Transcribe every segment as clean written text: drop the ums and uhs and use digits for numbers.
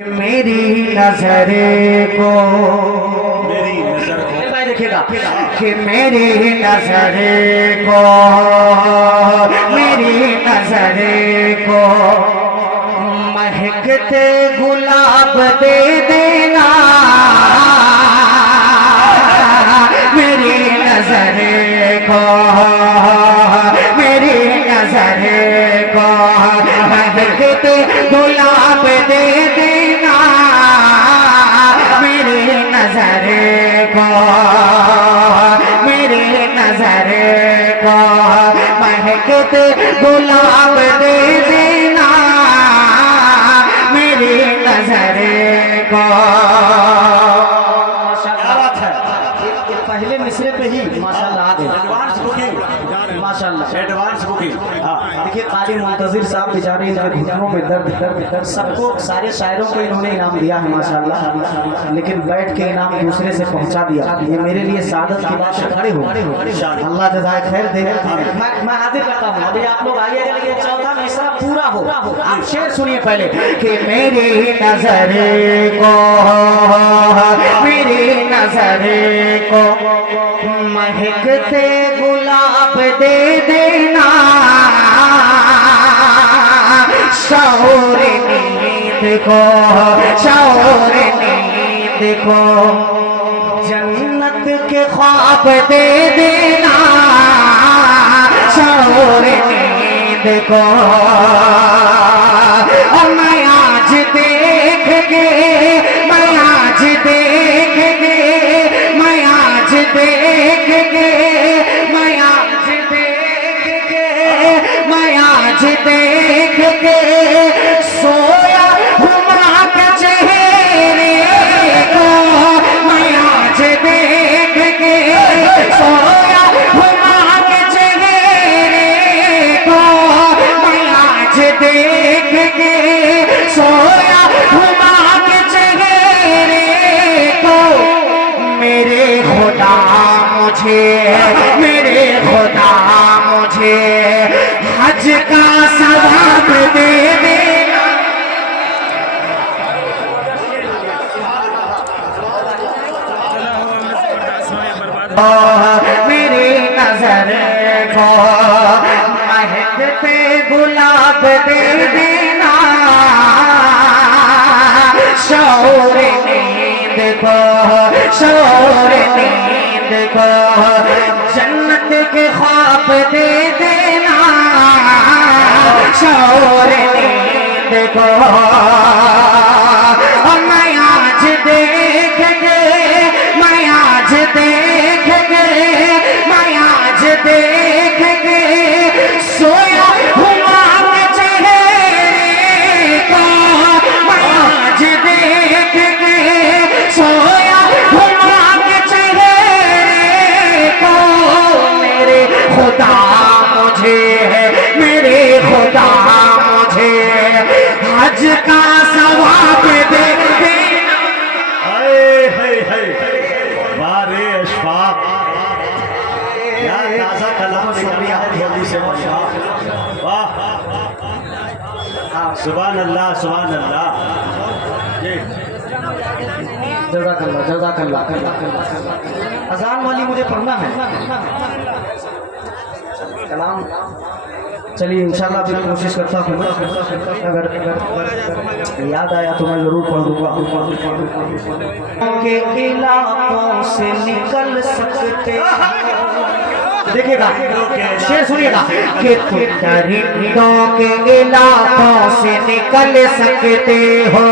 मेरी नजर को देखिएगा कि मेरी नजर को महकते गुलाब दे देना। मेरी नजर को महकते गुलाब दे देना। मेरी नजर को महकते गुलाब दे देना। मेरी नजर को पहले मिसरे पे ही माशाल्लाह आ गए। माशाल्लाह एडवांस बुकिंग। देखिए कारी मुंतजिर साहब बेचारे इनके घुटनों में दर्द सबको सारे शायरों को इन्होंने इनाम दिया है माशाल्लाह, लेकिन बैठ के इनाम दूसरे से पहुंचा दिया। ये मेरे लिए सादत की बात से खड़े हो, अल्लाह जज़ाए खैर दे। मैं हाजिर करता हूँ, अभी आप लोग आइएगा, लेकिन चौथा मिसरा पूरा हो। आप शेर सुनिए पहले कि मेरी नजर को महकते गुलाब दे देना। शौर नींद को जन्नत के ख्वाब दे देना। शौर नींद को और मैं आज देख के सोया हुमा के चेहरे को। मैं आज देख के सोया हुमा के चेहरे को। मैं आज देख के सोया हुमा के चेहरे को। मेरे खुदा मुझे हज का सवाब दे देना। मेरी नजर को महकते गुलाब दे देना। शौर नींद को जन्नत के ख्वाब दे देना। शौर नींद को और मैं आज देख के सोया हुआ के चेहरे को। मैं आज देख के सोया हुआ के चेहरे को। मेरे खुदा मुझे हज का सवाब दे देना। वारे अशफाक, क्या ताज़ा कलाम निकली आपकी जल्दी से माशाअल्लाह। वाह, सुभान अल्लाह, सुभान अल्लाह। जज़ाकल्लाह। अज़ान वाली मुझे पढ़ना है कलाम। चलिए इंशाल्लाह फिर कोशिश करता हूँ, अगर याद आया तो मैं जरूर पढ़ दूंगा। के इलाकों से निकल सकते, देखिएगा शेर सुनिएगा कि तुम दरिंदों के इलाकों से निकल सकते हो।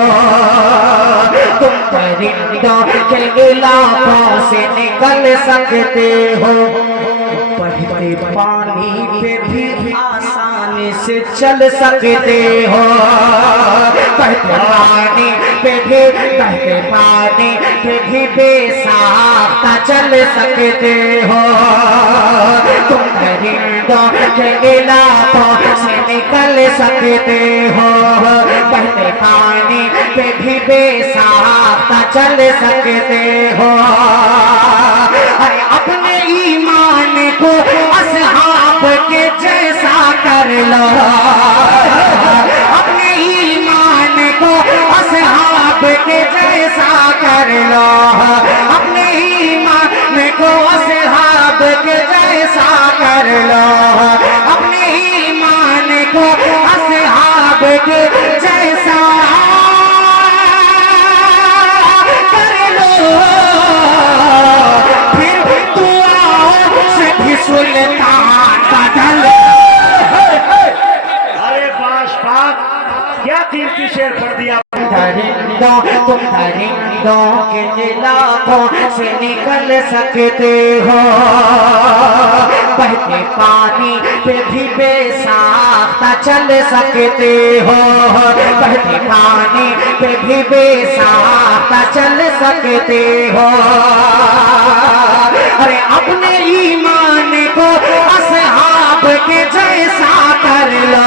तुम दरिंदों के इलाकों से निकल सकते हो। बहते पानी पे भी आसानी से चल सकते हो। बहते पानी पे भी बेसाख्ता चल सकते हो। तुम दरिंदों के इलाकों से निकल सकते हो। बहते पानी पे भी बेसाख्ता चल सकते हो। अपने ईमान को असहाब के जैसा कर लो। अपने ईमान को असहाब के जैसा कर लो, अपने ईमान को असहाब के जैसा कर लो, अपने ईमान को असहाब के जैसा कर लो, फिर दुआओं से भी सुल्तान बदल। अरे बाशफाक क्या कीमती शेर पढ़ दिया। तुम दरिंदों के इलाकों से निकल सकते हो, बहते पानी पे भी बेसाख्ता चल सकते हो, बहते पानी पे भी बेसाख्ता चल सकते हो। अरे अपने ईमान को असहाब के जैसा कर लो,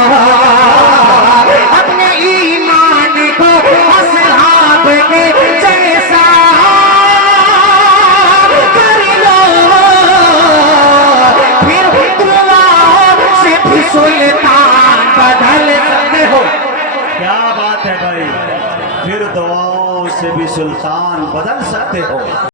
अपने ईमान को असहाब के जैसा कर लो, फिर दुआओं से भी सुल्तान बदल सकते हो। क्या बात है भाई, फिर दुआओं से भी सुल्तान बदल सकते हो।